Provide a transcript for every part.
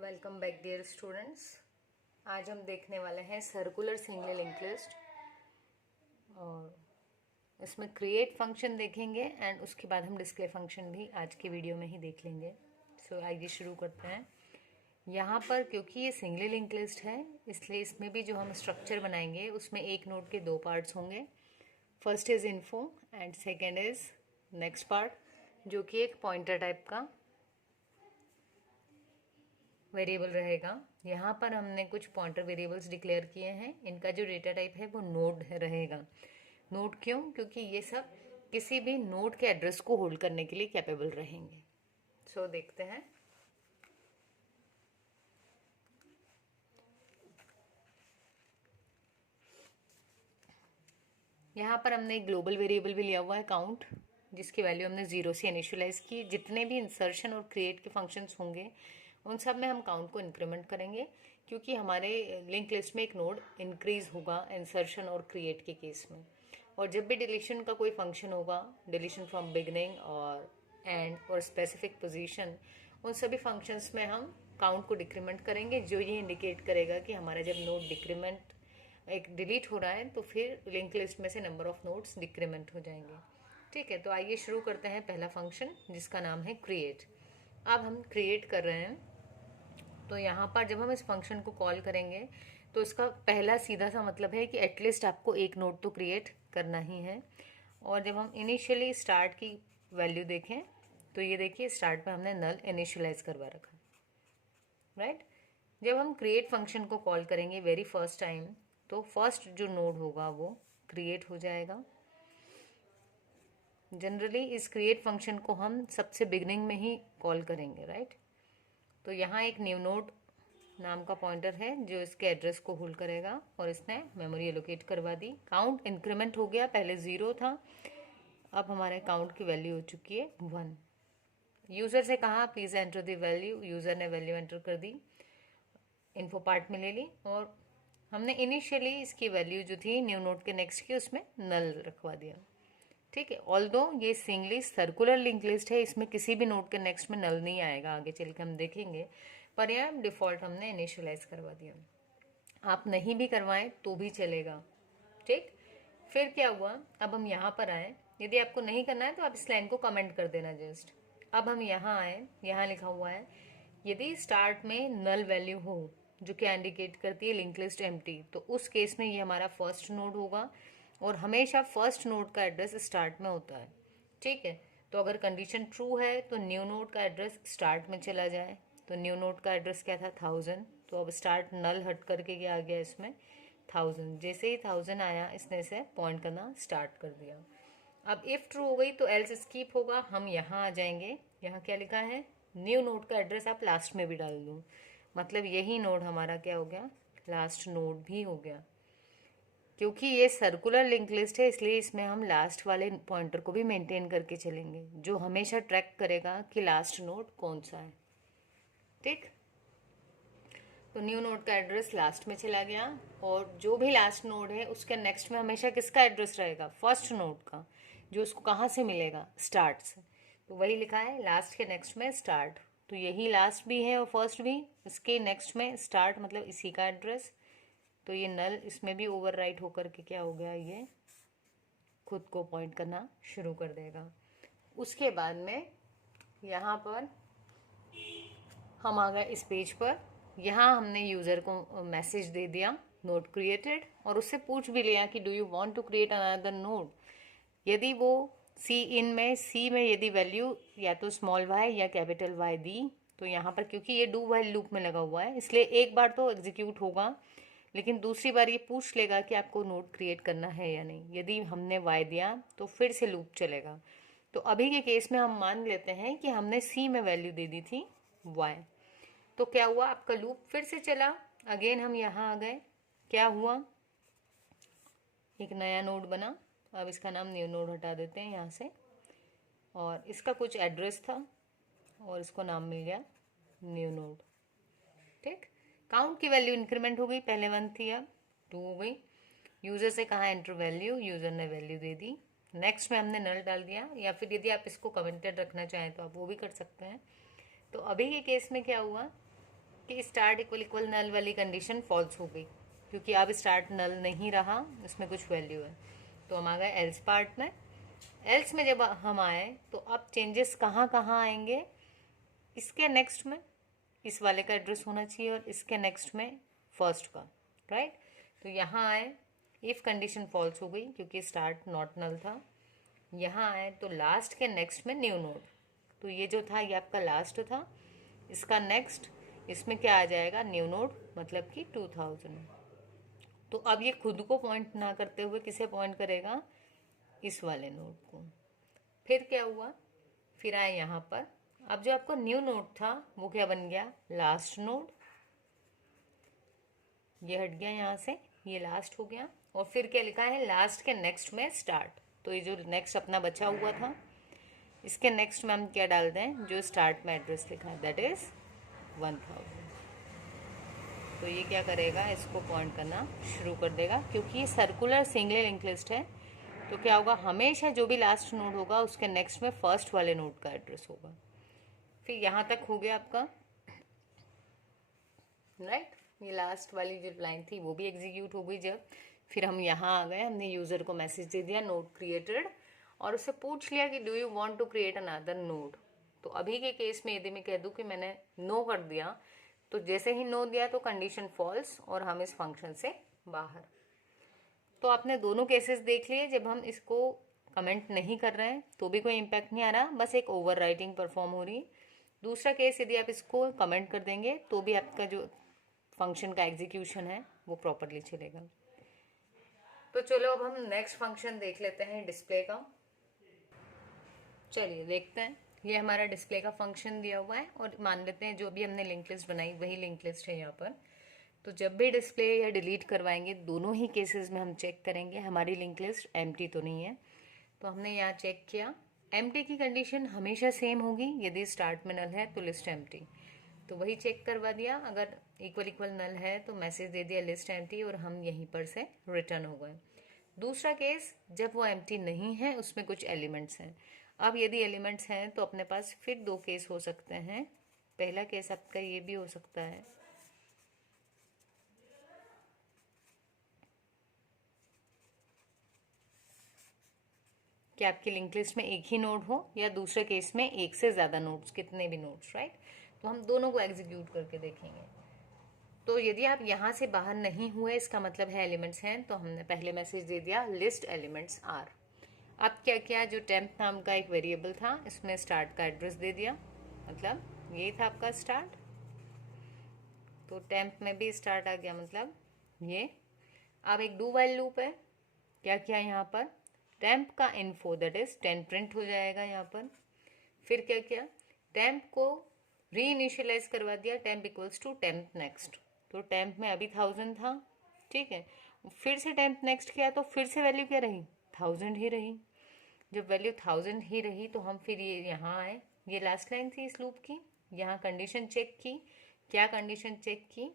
Welcome back dear students. आज हम देखने वाले हैं सर्कुलर सिंगल लिंक लिस्ट और इसमें क्रिएट फंक्शन देखेंगे एंड उसके बाद हम डिस्प्ले फंक्शन भी आज के वीडियो में ही देख लेंगे। सो आइए शुरू करते हैं। यहाँ पर क्योंकि ये सिंगल लिंक लिस्ट है इसलिए इसमें भी जो हम स्ट्रक्चर बनाएंगे उसमें एक नोड के दो पार्ट्स होंगे। First is info and second is next part जो कि एक पॉइंटर टाइप का वेरिएबल रहेगा। यहाँ पर हमने कुछ पॉइंटर वेरिएबल्स डिक्लेयर किए हैं। इनका जो डेटा टाइप है वो नोड रहेगा। नोड क्यों? क्योंकि ये सब किसी भी नोड के एड्रेस को होल्ड करने के लिए कैपेबल रहेंगे। सो देखते हैं। यहाँ पर हमने एक ग्लोबल वेरिएबल भी लिया हुआ है काउंट, जिसकी वैल्यू हमने 0 से इनिशियलाइज की। जितने भी इंसर्शन और क्रिएट के फंक्शंस होंगे उन सब में हम काउंट को इंक्रीमेंट करेंगे, क्योंकि हमारे लिंक लिस्ट में एक नोड इंक्रीज होगा इंसर्शन और क्रिएट के केस में। और जब भी डिलीशन का कोई फंक्शन होगा, डिलीशन फ्रॉम बिगनिंग और एंड और स्पेसिफिक पोजीशन, उन सभी फंक्शंस में हम काउंट को डिक्रीमेंट करेंगे, जो ये इंडिकेट करेगा कि हमारा जब नोड डिक्रीमेंट एक डिलीट हो रहा है तो फिर लिंक लिस्ट में से नंबर ऑफ नोड्स डिक्रीमेंट हो जाएंगे। ठीक है, तो आइए शुरू करते हैं पहला फंक्शन जिसका नाम है क्रिएट। अब हम क्रिएट कर रहे हैं तो यहाँ पर जब हम इस फंक्शन को कॉल करेंगे तो इसका पहला सीधा सा मतलब है कि एटलीस्ट आपको एक नोड तो क्रिएट करना ही है। और जब हम इनिशियली स्टार्ट की वैल्यू देखें तो ये देखिए स्टार्ट में हमने नल इनिशियलाइज करवा रखा, राइट। जब हम क्रिएट फंक्शन को कॉल करेंगे वेरी फर्स्ट टाइम तो फर्स्ट जो नोड होगा वो क्रिएट हो जाएगा। जनरली इस क्रिएट फंक्शन को हम सबसे बिगनिंग में ही कॉल करेंगे, राइट। तो यहाँ एक न्यू नोड नाम का पॉइंटर है जो इसके एड्रेस को होल्ड करेगा और इसने मेमोरी एलोकेट करवा दी। काउंट इंक्रीमेंट हो गया, पहले 0 था, अब हमारे काउंट की वैल्यू हो चुकी है 1। यूज़र से कहा please enter the value, user ने वैल्यू एंटर कर दी, इन्फो पार्ट में ले ली और हमने इनिशियली इसकी वैल्यू जो थी न्यू नोड के नेक्स्ट की उसमें नल रखवा दिया। ठीक है, ऑल्दो ये सिंगली सर्कुलर लिंक लिस्ट है, इसमें किसी भी नोड के नेक्स्ट में नल नहीं आएगा, आगे चल के हम देखेंगे, पर यह डिफ़ॉल्ट हमने इनिशियलाइज करवा दिया। आप नहीं भी करवाएं तो भी चलेगा। ठीक, फिर क्या हुआ, अब हम यहाँ पर आए। यदि आपको नहीं करना है तो आप इस लाइन को कमेंट कर देना जस्ट। अब हम यहाँ आए, यहाँ लिखा हुआ है यदि स्टार्ट में नल वैल्यू हो जो कि इंडिकेट करती है लिंक लिस्ट एम्प्टी, तो उस केस में ये हमारा फर्स्ट नोड होगा और हमेशा फर्स्ट नोड का एड्रेस स्टार्ट में होता है। ठीक है, तो अगर कंडीशन ट्रू है तो न्यू नोड का एड्रेस स्टार्ट में चला जाए। तो न्यू नोड का एड्रेस क्या था 1000, तो अब स्टार्ट नल हट करके क्या आ गया इसमें 1000। जैसे ही 1000 आया इसने इसे पॉइंट करना स्टार्ट कर दिया। अब इफ़ ट्रू हो गई तो एल्स स्किप होगा, हम यहाँ आ जाएंगे। यहाँ क्या लिखा है, न्यू नोड का एड्रेस आप लास्ट में भी डाल दो, मतलब यही नोड हमारा क्या हो गया, लास्ट नोड भी हो गया। क्योंकि ये सर्कुलर लिंक लिस्ट है इसलिए इसमें हम लास्ट वाले पॉइंटर को भी मेंटेन करके चलेंगे, जो हमेशा ट्रैक करेगा कि लास्ट नोड कौन सा है। ठीक, तो न्यू नोड का एड्रेस लास्ट में चला गया और जो भी लास्ट नोड है उसके नेक्स्ट में हमेशा किसका एड्रेस रहेगा, फर्स्ट नोड का, जो उसको कहाँ से मिलेगा, स्टार्ट से। तो वही लिखा है लास्ट के नेक्स्ट में स्टार्ट, तो यही लास्ट भी है और फर्स्ट भी, इसके नेक्स्ट में स्टार्ट मतलब इसी का एड्रेस। तो ये नल इसमें भी ओवरराइट होकर के क्या हो गया, ये खुद को पॉइंट करना शुरू कर देगा। उसके बाद में यहाँ पर हम आ गए इस पेज पर। यहाँ हमने यूज़र को मैसेज दे दिया नोड क्रिएटेड और उससे पूछ भी लिया कि do you want to create another node. यदि वो सी इन में सी में यदि वैल्यू या तो स्मॉल वाई या कैपिटल वाई दी, तो यहाँ पर क्योंकि ये डू वाइल लूप में लगा हुआ है इसलिए एक बार तो एग्जीक्यूट होगा, लेकिन दूसरी बार ये पूछ लेगा कि आपको नोड क्रिएट करना है या नहीं। यदि हमने वाई दिया तो फिर से लूप चलेगा। तो अभी के केस में हम मान लेते हैं कि हमने सी में वैल्यू दे दी थी वाई, तो क्या हुआ, आपका लूप फिर से चला। अगेन हम यहाँ आ गए, क्या हुआ, एक नया नोड बना। अब इसका नाम न्यू नोड हटा देते हैं यहाँ से, और इसका कुछ एड्रेस था और इसको नाम मिल गया न्यू नोड। ठीक, काउंट की वैल्यू इंक्रीमेंट हो गई, पहले 1 थी अब 2 हो गई। यूज़र से कहा एंटर वैल्यू, यूज़र ने वैल्यू दे दी। नेक्स्ट में हमने नल डाल दिया, या फिर यदि आप इसको कमेंटेड रखना चाहें तो आप वो भी कर सकते हैं। तो अभी के केस में क्या हुआ कि स्टार्ट इक्वल इक्वल नल वाली कंडीशन फॉल्स हो गई, क्योंकि अब स्टार्ट नल नहीं रहा, इसमें कुछ वैल्यू है। तो हम आ गए एल्स पार्ट में। एल्स में जब हम आए तो अब चेंजेस कहाँ कहाँ आएंगे, इसके नेक्स्ट में इस वाले का एड्रेस होना चाहिए और इसके नेक्स्ट में फर्स्ट का, राइट। तो यहाँ आए, इफ कंडीशन फॉल्स हो गई क्योंकि स्टार्ट नॉट नल था। यहाँ आए तो लास्ट के नेक्स्ट में न्यू नोड, तो ये जो था ये आपका लास्ट था, इसका नेक्स्ट, इसमें क्या आ जाएगा, न्यू नोड, मतलब कि 2000। तो अब ये खुद को पॉइंट ना करते हुए किसे पॉइंट करेगा, इस वाले नोड को। फिर क्या हुआ, फिर आए यहाँ पर, अब जो आपको न्यू नोड था वो क्या बन गया, लास्ट नोड। ये हट गया यहाँ से, ये लास्ट हो गया। और फिर क्या लिखा है, लास्ट के नेक्स्ट में स्टार्ट। तो ये जो नेक्स्ट अपना बचा हुआ था, इसके नेक्स्ट में हम क्या डाल दें, जो स्टार्ट में एड्रेस लिखा है दैट इज 1000। तो ये क्या करेगा, इसको पॉइंट करना शुरू कर देगा, क्योंकि ये सर्कुलर सिंगल लिंक लिस्ट है। तो क्या होगा, हमेशा जो भी लास्ट नोड होगा उसके नेक्स्ट में फर्स्ट वाले नोड का एड्रेस होगा। फिर यहाँ तक हो गया आपका, राइट। ये लास्ट वाली जो लाइन थी वो भी एग्जीक्यूट हो गई जब। फिर हम यहाँ आ गए, हमने यूजर को मैसेज दे दिया नोड क्रिएटेड, और उससे पूछ लिया कि do you want to create another node. तो अभी के केस में यदि मैं कह दूं कि मैंने नो कर दिया, तो जैसे ही नो दिया तो कंडीशन फॉल्स और हम इस फंक्शन से बाहर। तो आपने दोनों केसेस देख लिए। जब हम इसको कमेंट नहीं कर रहे हैं तो भी कोई इम्पैक्ट नहीं आ रहा, बस एक ओवर राइटिंग परफॉर्म हो रही। दूसरा केस, यदि आप इसको कमेंट कर देंगे तो भी आपका जो फंक्शन का एग्जीक्यूशन है वो प्रॉपरली चलेगा। तो चलो अब हम नेक्स्ट फंक्शन देख लेते हैं डिस्प्ले का। चलिए देखते हैं, ये हमारा डिस्प्ले का फंक्शन दिया हुआ है, और मान लेते हैं जो भी हमने लिंक लिस्ट बनाई वही लिंक लिस्ट है यहाँ पर। तो जब भी डिस्प्ले या डिलीट करवाएंगे, दोनों ही केसेस में हम चेक करेंगे हमारी लिंक लिस्ट एम्प्टी तो नहीं है। तो हमने यहाँ चेक किया, एम्प्टी की कंडीशन हमेशा सेम होगी, यदि स्टार्ट में नल है तो लिस्ट एम्प्टी। तो वही चेक करवा दिया, अगर इक्वल इक्वल नल है तो मैसेज दे दिया लिस्ट एम्प्टी, और हम यहीं पर से रिटर्न हो गए। दूसरा केस, जब वो एम्प्टी नहीं है, उसमें कुछ एलिमेंट्स हैं। अब यदि एलिमेंट्स हैं तो अपने पास फिर दो केस हो सकते हैं। पहला केस आपका ये भी हो सकता है कि आपकी लिंक लिस्ट में एक ही नोड हो, या दूसरे केस में एक से ज़्यादा नोड्स, कितने भी नोड्स, राइट। तो हम दोनों को एग्जीक्यूट करके देखेंगे। तो यदि आप यहाँ से बाहर नहीं हुए, इसका मतलब है एलिमेंट्स हैं, तो हमने पहले मैसेज दे दिया लिस्ट एलिमेंट्स आर। अब क्या किया, जो टेम्प नाम का एक वेरिएबल था, इसमें स्टार्ट का एड्रेस दे दिया, मतलब ये था आपका स्टार्ट। तो टेम्प में भी स्टार्ट आ गया, मतलब ये। अब एक डू वाइल लूप है, क्या किया यहाँ पर, टेम्प का इन्फो दैट इज 10 प्रिंट हो जाएगा यहाँ पर। फिर क्या किया, टेम्प को री इनिशियलाइज करवा दिया, temp equals to temp next. तो टेम्प में अभी 1000 था, ठीक है। फिर से टेम्प नेक्स्ट किया तो फिर से वैल्यू क्या रही, 1000 ही रही। जब वैल्यू 1000 ही रही तो हम फिर ये यहाँ आए, ये लास्ट लाइन थी इस लूप की। यहाँ कंडीशन चेक की, क्या कंडीशन चेक की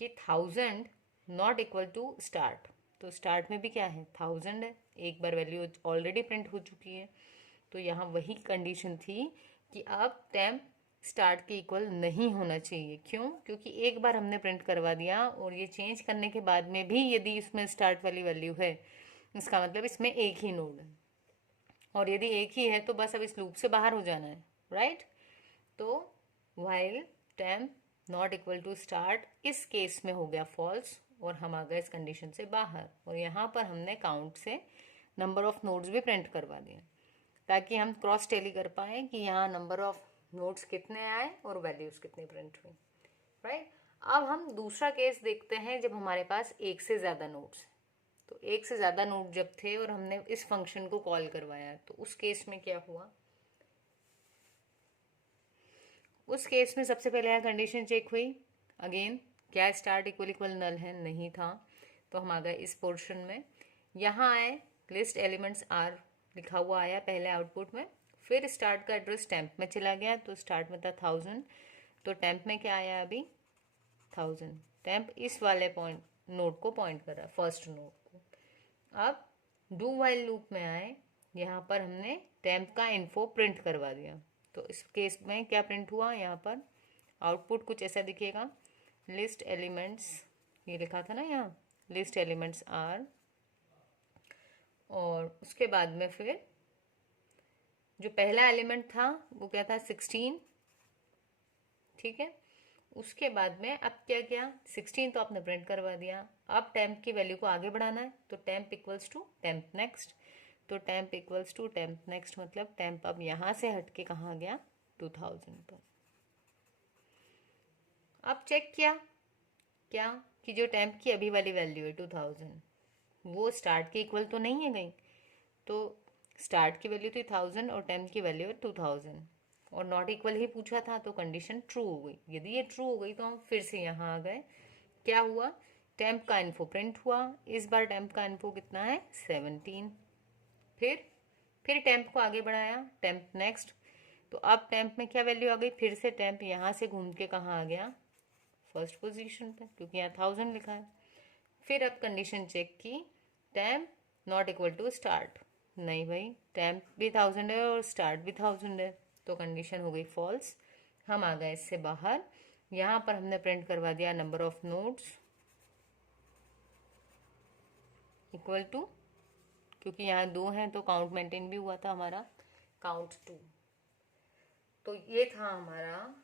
कि 1000 नॉट इक्वल टू स्टार्ट। तो स्टार्ट में भी क्या है, 1000 है, एक बार वैल्यू ऑलरेडी प्रिंट हो चुकी है। तो यहाँ वही कंडीशन थी कि अब टेम्प स्टार्ट के इक्वल नहीं होना चाहिए। क्यों, क्योंकि एक बार हमने प्रिंट करवा दिया, और ये चेंज करने के बाद में भी यदि इसमें स्टार्ट वाली वैल्यू है, इसका मतलब इसमें एक ही नोड है, और यदि एक ही है तो बस अब इस लूप से बाहर हो जाना है, राइट। तो while temp not equal to start इस केस में हो गया फॉल्स, और हम आ गए इस कंडीशन से बाहर। और यहाँ पर हमने काउंट से नंबर ऑफ नोड्स भी प्रिंट करवा दिए, ताकि हम क्रॉस टेली कर पाए कि यहाँ नंबर ऑफ नोड्स कितने आए और वैल्यूज कितनी प्रिंट हुई, राइट। अब हम दूसरा केस देखते हैं, जब हमारे पास एक से ज़्यादा नोड्स। तो एक से ज़्यादा नोड जब थे और हमने इस फंक्शन को कॉल करवाया, तो उस केस में क्या हुआ, उस केस में सबसे पहले यहाँ कंडीशन चेक हुई, अगेन क्या स्टार्ट इक्वल इक्वल नल है, नहीं था। तो हम आ गए इस पोर्शन में, यहाँ आए लिस्ट एलिमेंट्स आर लिखा हुआ आया पहले आउटपुट में। फिर स्टार्ट का एड्रेस टेम्प में चला गया, तो स्टार्ट में था 1000, तो टेम्प में क्या आया अभी 1000। टेम्प इस वाले पॉइंट नोड को पॉइंट कर रहा है, फर्स्ट नोड को। अब डू वाइल लूप में आए, यहाँ पर हमने टेम्प का इन्फो प्रिंट करवा दिया। तो इस केस में क्या प्रिंट हुआ, यहाँ पर आउटपुट कुछ ऐसा दिखेगा, लिस्ट एलिमेंट्स, ये लिखा था ना यहाँ, लिस्ट एलिमेंट्स आर, और उसके बाद में फिर जो पहला एलिमेंट था वो क्या था 16, ठीक है। उसके बाद में अब क्या किया, 16 तो आपने प्रिंट करवा दिया, अब टेम्प की वैल्यू को आगे बढ़ाना है, तो temp equals to temp next, तो temp equals to temp next मतलब टेम्प अब यहाँ से हट के कहाँ गया 2000 पर। अब चेक किया क्या कि जो टेम्प की अभी वाली वैल्यू है 2000 वो स्टार्ट के इक्वल तो नहीं है कहीं, तो स्टार्ट की वैल्यू थी 1000 और टेम्प की वैल्यू है 2000 और नॉट इक्वल ही पूछा था, तो कंडीशन ट्रू हो गई। यदि ये ट्रू हो गई तो हम फिर से यहाँ आ गए, क्या हुआ, टेम्प का इन्फो प्रिंट हुआ, इस बार टेम्प का इन्फो कितना है 17, फिर टेम्प को आगे बढ़ाया, टेम्प नेक्स्ट, तो अब टेम्प में क्या वैल्यू आ गई, फिर से टेम्प यहाँ से घूम के कहाँ आ गया फर्स्ट पोजीशन पे, क्योंकि यहाँ 1000 लिखा है। फिर अब कंडीशन चेक की, temp not equal to start, नहीं भाई टेम्प भी 1000 है और स्टार्ट भी 1000 है, तो कंडीशन हो गई फॉल्स। हम आ गए इससे बाहर, यहाँ पर हमने प्रिंट करवा दिया number of nodes equal to, क्योंकि यहाँ 2 हैं तो काउंट मेंटेन भी हुआ था हमारा, काउंट 2। तो ये था हमारा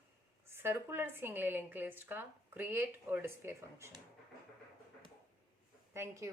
सर्कुलर सिंगल लिंक लिस्ट का क्रिएट और डिस्प्ले फंक्शन। Thank you.